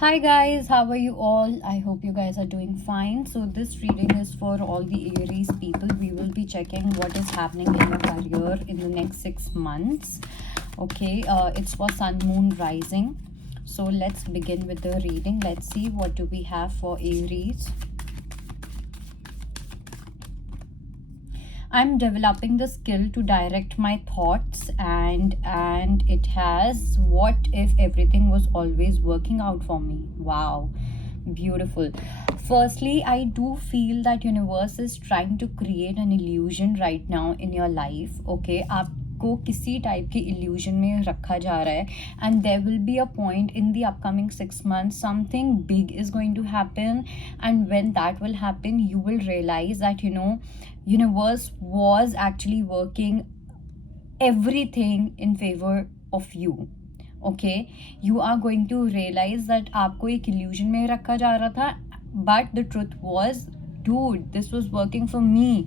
Hi guys, how are you all? I hope you guys are doing fine. So this reading is for all the Aries people. We will be checking what is happening in your career in the next 6 months. Okay, it's for Sun, Moon, Rising. So let's begin with the reading. Let's see what do we have for Aries. I'm developing the skill to direct my thoughts and it has what if everything was always working out for me. Wow, beautiful. Firstly, I do feel that universe is trying to create an illusion right now in your life. Okay, आपको किसी type के illusion में रखा जा रहा है and there will be a point in the upcoming 6 months something big is going to happen, and when that will happen you will realize that universe was actually working everything in favor of you. Okay, you are going to realize that आपको एक illusion में रखा जा रहा था, but the truth was, dude, this was working for me.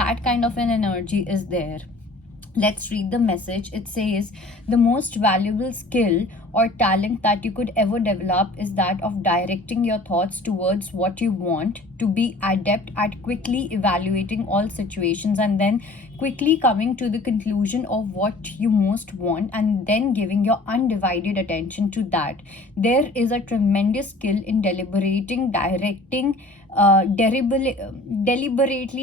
That kind of an energy is there. Let's read the message. It says, the most valuable skill or talent that you could ever develop is that of directing your thoughts towards what you want, to be adept at quickly evaluating all situations and then quickly coming to the conclusion of what you most want and then giving your undivided attention to that. There is a tremendous skill in deliberately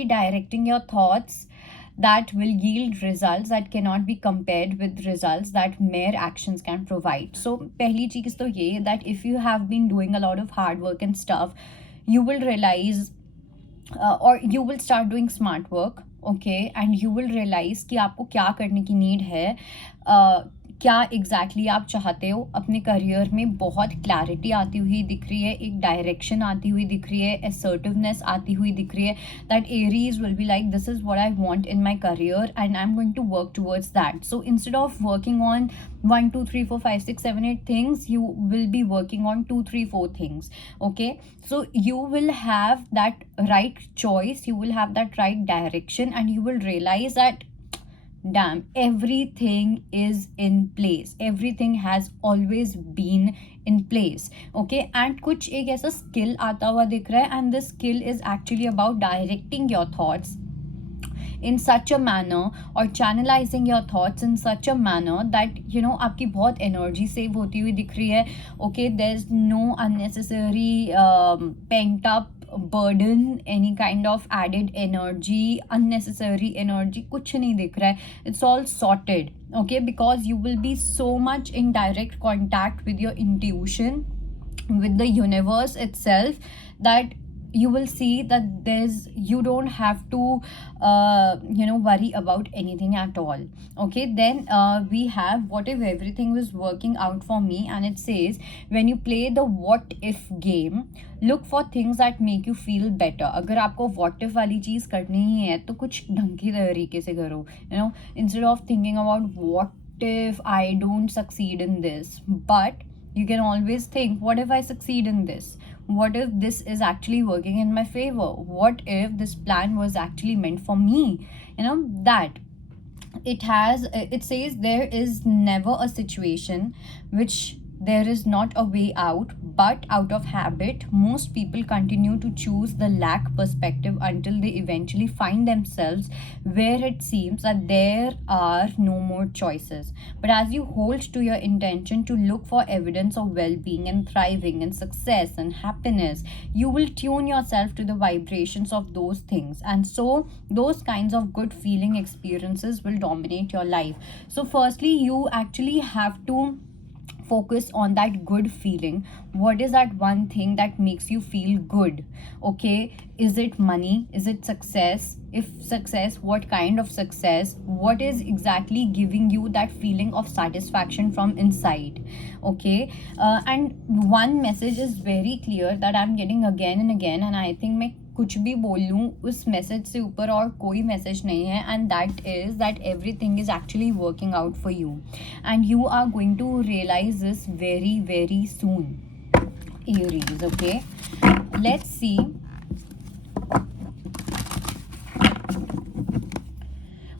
directing your thoughts that will yield results that cannot be compared with results that mere actions can provide. So pehli cheez to ye that if you have been doing a lot of hard work and stuff, you will realize or you will start doing smart work. Okay, and you will realize कि आपको क्या करने की need है, क्या exactly आप चाहते हो अपने करियर में. बहुत क्लैरिटी आती हुई दिख रही है, एक डायरेक्शन आती हुई दिख रही है, असर्टिवनेस आती हुई दिख रही है. That Aries will be like, this is what I want in my career and I am going to work towards that. So instead of working on 1 2 3 4 5 6 7 8 things, you will be working on 2 3 4 things. Okay, so you will have that right choice, you will have that right direction, and you will realize that damn, everything is in place, everything has always been in place. Okay, and कुछ एक ऐसा skill आता हुआ दिख रहा है, and this skill is actually about directing your thoughts in such a manner or channelizing your thoughts in such a manner that आपकी बहुत energy save होती हुई दिख रही है. Okay, there's no unnecessary pent up burden, any kind of added energy, unnecessary energy, कुछ नहीं दिख रहा है. It's all sorted. Okay, because you will be so much in direct contact with your intuition, with the universe itself, that you will see that you don't have to worry about anything at all. Okay, then we have what if everything was working out for me, and it says, when you play the what if game, look for things that make you feel better. अगर आपको what if वाली चीज़ करनी ही है तो कुछ ढंग की तरीके से करो. Instead of thinking about what if I don't succeed in this, but you can always think, what if I succeed in this? What if this is actually working in my favor? What if this plan was actually meant for me? That it says, there is never a situation which there is not a way out, but out of habit, most people continue to choose the lack perspective until they eventually find themselves where it seems that there are no more choices. But as you hold to your intention to look for evidence of well being and thriving and success and happiness, you will tune yourself to the vibrations of those things. And so, those kinds of good feeling experiences will dominate your life. So, firstly, you actually have to focus on that good feeling. What is that one thing that makes you feel good? Okay, is it money? Is it success? If success, what kind of success? What is exactly giving you that feeling of satisfaction from inside? Okay, and one message is very clear that I'm getting again and again, and I think मैं कुछ भी बोल लूँ उस message से ऊपर और कोई मैसेज नहीं है, and that is that everything is actually working out for you, and you are going to realise this very very soon. Aries, okay, let's see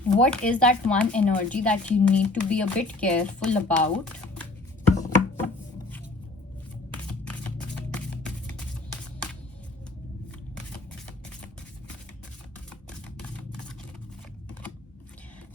what is that one energy that you need to be a bit careful about.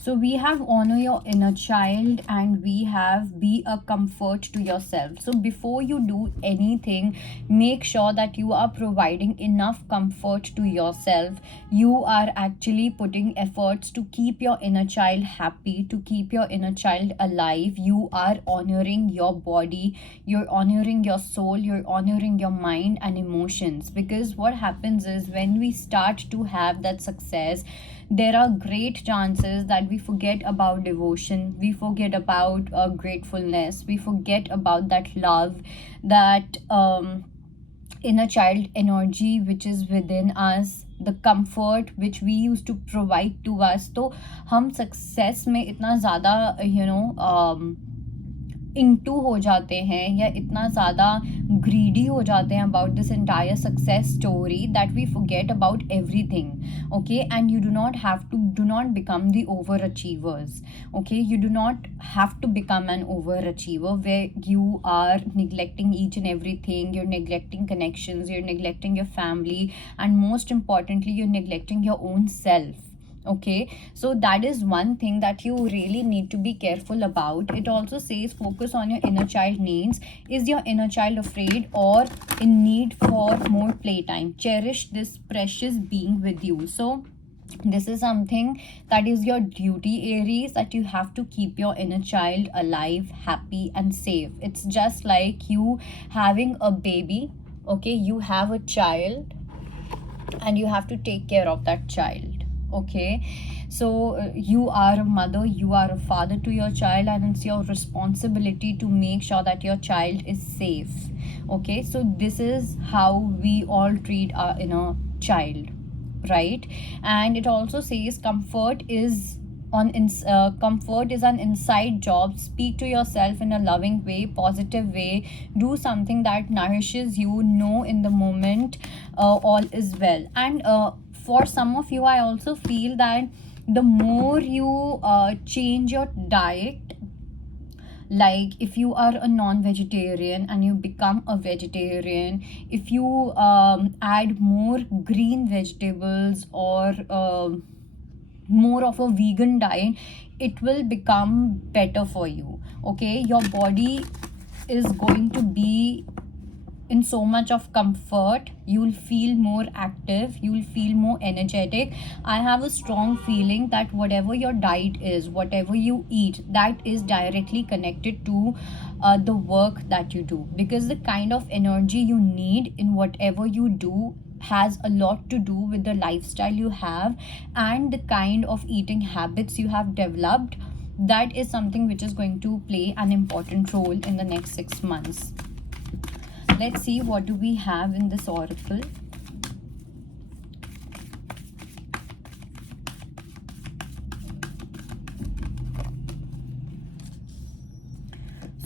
So we have honor your inner child, and we have be a comfort to yourself. So before you do anything, make sure that you are providing enough comfort to yourself. You are actually putting efforts to keep your inner child happy, to keep your inner child alive. You are honoring your body, you're honoring your soul, you're honoring your mind and emotions. Because what happens is when we start to have that success, there are great chances that we forget about devotion, we forget about gratefulness, we forget about that love, that inner child energy which is within us, the comfort which we used to provide to us. तो हम success में इतना ज़्यादा into हो जाते हैं या इतना ज़्यादा ग्रीडी हो जाते हैं about this entire success story that we forget about everything. Okay, and you do not become the over achievers. Okay, you do not have to become an over achiever where you are neglecting each and everything. You're neglecting connections, you're neglecting your family, and most importantly you're neglecting your own self. Okay, so that is one thing that you really need to be careful about. It also says focus on your inner child needs. Is your inner child afraid or in need for more playtime? Cherish this precious being with you. So this is something that is your duty, Aries, that you have to keep your inner child alive, happy and safe. It's just like you having a baby. Okay, you have a child and you have to take care of that child. Okay, so you are a mother, you are a father to your child, and it's your responsibility to make sure that your child is safe. Okay, so this is how we all treat our inner child, right? And it also says comfort is comfort is an inside job. Speak to yourself in a loving way, positive way. Do something that nourishes you. Know in the moment all is well. And for some of you, I also feel that the more you change your diet, like if you are a non-vegetarian and you become a vegetarian, if you add more green vegetables or more of a vegan diet, it will become better for you. Okay, your body is going to be in so much of comfort. You'll feel more active, you'll feel more energetic. I have a strong feeling that whatever your diet is, whatever you eat, that is directly connected to the work that you do, because the kind of energy you need in whatever you do has a lot to do with the lifestyle you have and the kind of eating habits you have developed. That is something which is going to play an important role in the next 6 months. Let's see what do we have in this oracle.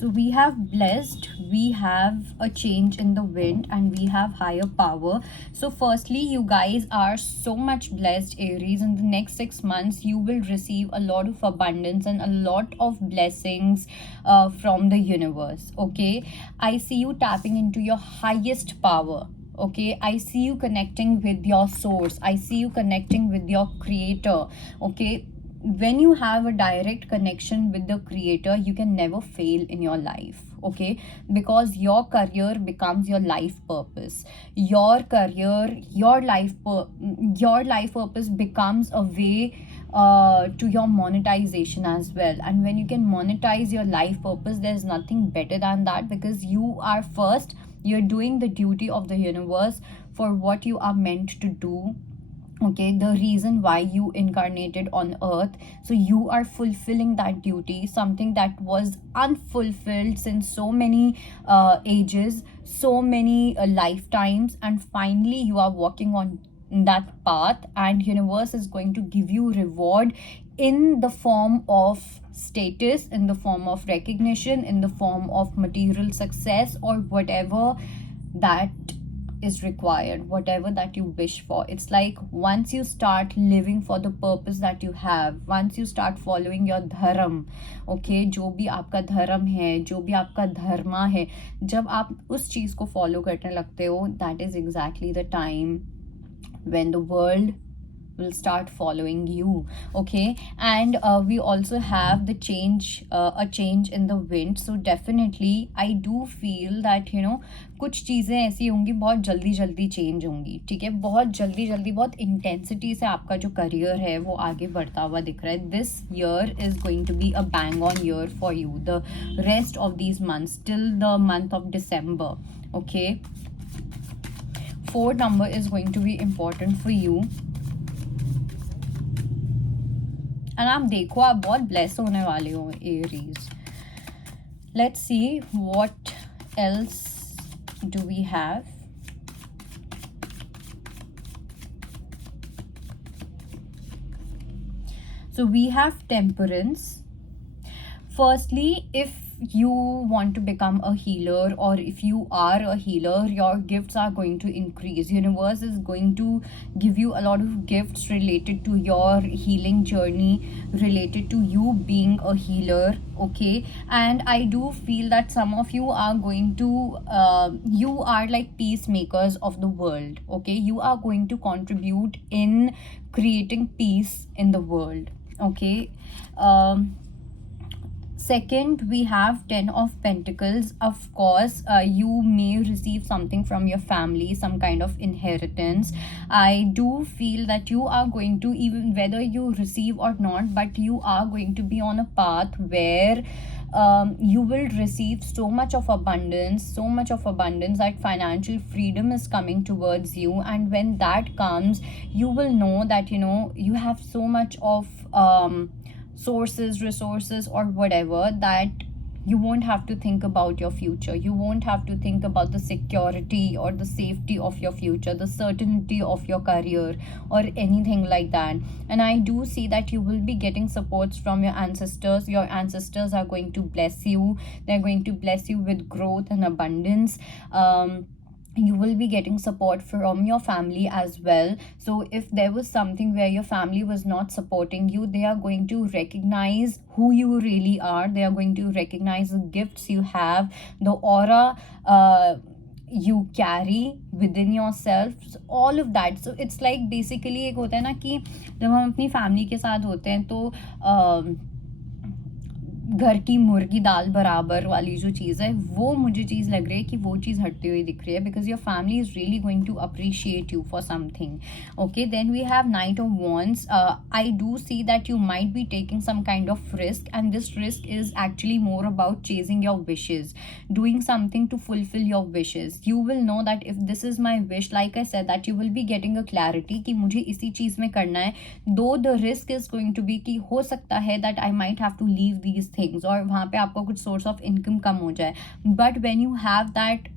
So we have blessed, we have a change in the wind, and we have higher power. So firstly, you guys are so much blessed, Aries. In the next 6 months, you will receive a lot of abundance and a lot of blessings from the universe. Okay, I see you tapping into your highest power. Okay, I see you connecting with your source, I see you connecting with your creator. Okay, when you have a direct connection with the creator, you can never fail in your life. Okay, because your career becomes your life purpose. Your career, your life purpose becomes a way to your monetization as well. And when you can monetize your life purpose, there's nothing better than that, because you are first, you're doing the duty of the universe for what you are meant to do. Okay, the reason why you incarnated on earth. So you are fulfilling that duty, something that was unfulfilled since so many ages, so many lifetimes, and finally you are walking on that path, and universe is going to give you reward in the form of status, in the form of recognition, in the form of material success, or whatever that is required, whatever that you wish for. It's like once you start living for the purpose that you have, once you start following your dharma, okay, जो भी आपका धर्म है, जो भी आपका धर्मा है, जब आप उस चीज़ को फॉलो करने लगते हो, that is exactly the time when the world will start following you. Okay, and we also have the change, a change in the wind. So definitely I do feel that कुछ चीज़ें ऐसी होंगी बहुत जल्दी जल्दी चेंज होंगी, ठीक है, बहुत जल्दी जल्दी बहुत इंटेंसिटी से आपका जो करियर है वो आगे बढ़ता हुआ दिख रहा है. This year is going to be a bang on year for you, the rest of these months till the month of December. Okay, 4 number is going to be important for you. And आप देखो आप बहुत bless होने वाले हो Aries. Let's see what else do we have. So we have temperance. Firstly, if you want to become a healer, or if you are a healer, your gifts are going to increase. Universe is going to give you a lot of gifts related to your healing journey, related to you being a healer. Okay, and I do feel that some of you are going to you are like peacemakers of the world. Okay, you are going to contribute in creating peace in the world. Okay, second, we have 10 of Pentacles. Of course, you may receive something from your family, some kind of inheritance. I do feel that you are going to, even whether you receive or not, but you are going to be on a path where you will receive so much of abundance that financial freedom is coming towards you. And when that comes, you will know that you have so much of sources, resources, or whatever, that you won't have to think about your future. You won't have to think about the security or the safety of your future, the certainty of your career, or anything like that. And I do see that you will be getting supports from your ancestors. Your ancestors are going to bless you. They're going to bless you with growth and abundance. You will be getting support from your family as well. So if there was something where your family was not supporting you, they are going to recognize who you really are. They are going to recognize the gifts you have, the aura you carry within yourself, all of that. So it's like basically एक होता है ना कि जब हम अपनी family के साथ होते हैं तो घर की मुर्गी दाल बराबर वाली जो चीज़ है वो मुझे चीज़ लग रही है कि वो चीज़ हटती हुई दिख रही है, because your family is really going to appreciate you for something. Okay, then we have knight of wands. I do see that you might be taking some kind of risk, and this risk is actually more about chasing your wishes, doing something to fulfil your wishes. You will know that if this is my wish, like I said, that you will be getting a clarity कि मुझे इसी चीज़ में करना है. Though the risk is going to be कि हो सकता है that I might have to leave these things, और वहाँ पे आपको कुछ सोर्स ऑफ इनकम कम हो जाए. But when you have that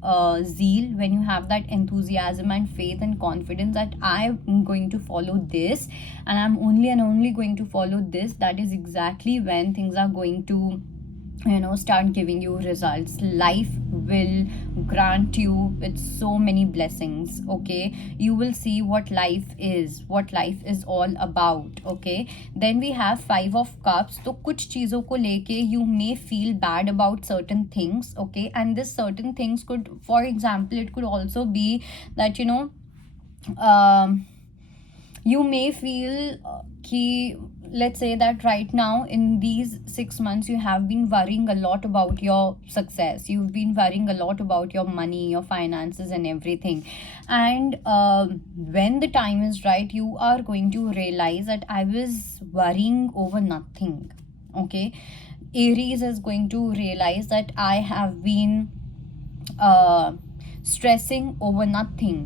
zeal, when you have that enthusiasm and faith and confidence that I'm going to follow this, and I'm only and only going to follow this, that is exactly when things are going to start giving you results. Life will grant you with so many blessings. Okay, you will see what life is all about. Okay, then we have 5 of cups. तो कुछ चीज़ों को लेके you may feel bad about certain things. Okay, and this certain things could, for example, it could also be that you may feel कि let's say that right now in these 6 months you have been worrying a lot about your success, you've been worrying a lot about your money, your finances, and everything. And when the time is right, you are going to realize that I was worrying over nothing. Okay, Aries is going to realize that I have been stressing over nothing.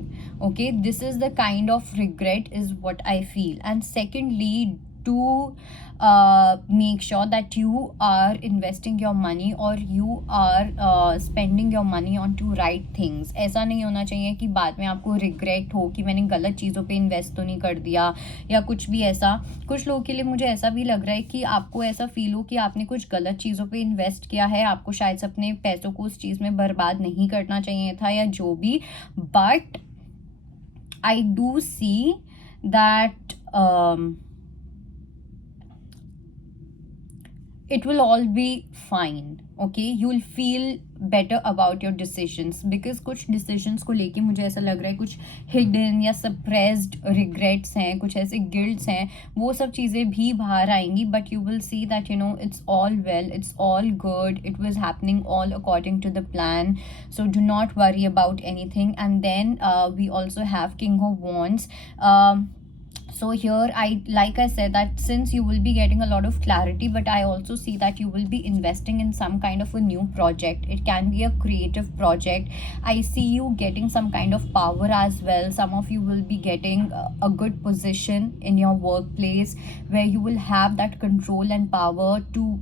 Okay, this is the kind of regret is what I feel. And secondly, to make sure that you are investing your money, or you are spending your money on to right things. ऐसा नहीं होना चाहिए कि बाद में आपको regret हो कि मैंने गलत चीज़ों पे इन्वेस्ट तो नहीं कर दिया या कुछ भी ऐसा. कुछ लोगों के लिए मुझे ऐसा भी लग रहा है कि आपको ऐसा फील हो कि आपने कुछ गलत चीज़ों पे इन्वेस्ट किया है, आपको शायद से अपने पैसों को उस चीज़ में बर्बाद नहीं करना चाहिए था या जो भी. But I do see that it will all be fine. Okay, you'll feel better about your decisions, because कुछ decisions को लेके मुझे ऐसा लग रहा है कुछ hidden या suppressed regrets हैं, कुछ ऐसे guilts हैं, वो सब चीज़ें भी बाहर आएंगी. But you will see that it's all well, it's all good, it was happening all according to the plan. So do not worry about anything. And then we also have King of Wands. So here, I said that since you will be getting a lot of clarity, but I also see that you will be investing in some kind of a new project. It can be a creative project. I see you getting some kind of power as well. Some of you will be getting a good position in your workplace, where you will have that control and power to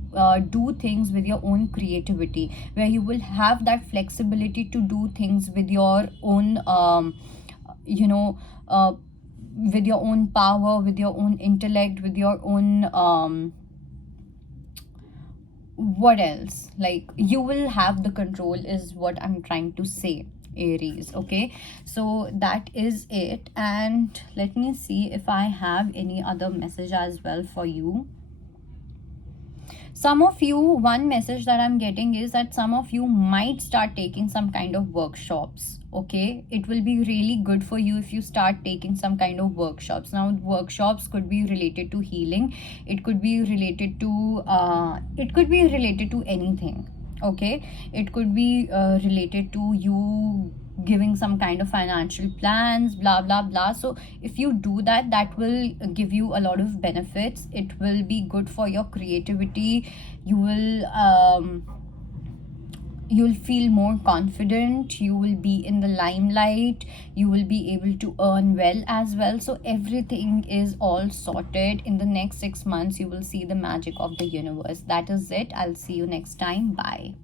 do things with your own creativity, where you will have that flexibility to do things with your own you know with your own power, with your own intellect, with your own what else, like you will have the control, is what I'm trying to say, Aries. Okay, so that is it. And let me see if I have any other message as well for you. Some of you, one message that I'm getting is that some of you might start taking some kind of workshops. Okay, it will be really good for you if you start taking some kind of workshops. Now, workshops could be related to healing, it could be related to anything. Okay, it could be related to you giving some kind of financial plans, blah blah blah. So if you do that, that will give you a lot of benefits. It will be good for your creativity. You'll feel more confident, you will be in the limelight, you will be able to earn well as well. So everything is all sorted. In the next 6 months, you will see the magic of the universe. That is it. I'll see you next time. Bye.